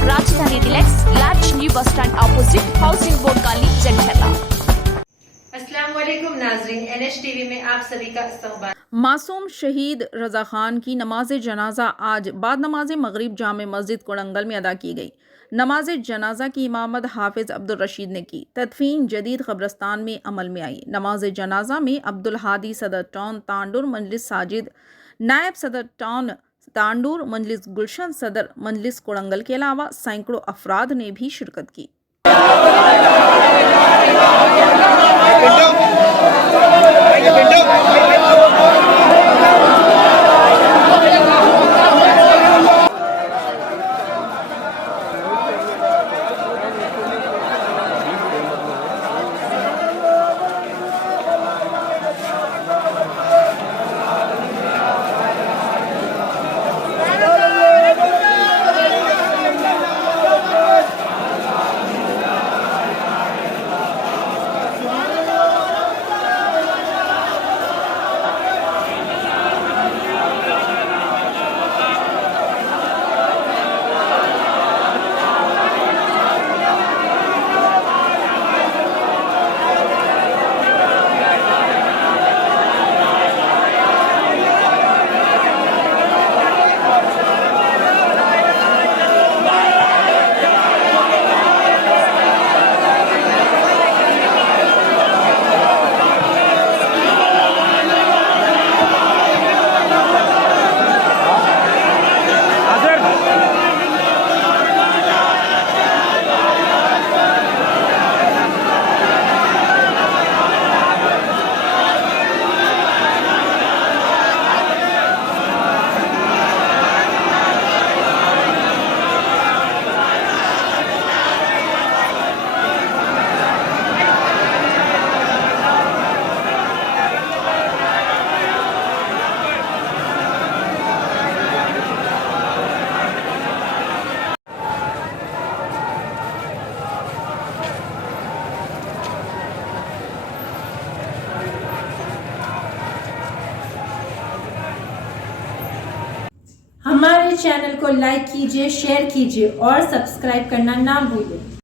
राजधानी deluxe large new bus stand opposite housing board colony Jandiala. अस्सलाम वालेकुम नाजरीन, NH टीवी में आप सभी का इस्तकबाल। मासूम शहीद रजा खान की नमाज जनाजा आज बाद नमाज मगरिब जामे मस्जिद कोड़ंगल में अदा की गई। नमाज जनाजा की इमामत हाफिज अब्दुल रशीद ने की। तदफीन जदीद कब्रस्तान में अमल में आई। नमाज जनाजा में अब्दुल हादी सदर टाउन तांडुर मजलिस साजिद, नायब सदर टाउन तांडुर मजलिस गुलशन सदर मजलिस कोड़ंगल के अलावा सैकड़ों अफराद ने भी शिरकत की। हमारे चैनल को लाइक कीजिए, शेयर कीजिए और सब्सक्राइब करना ना भूलें।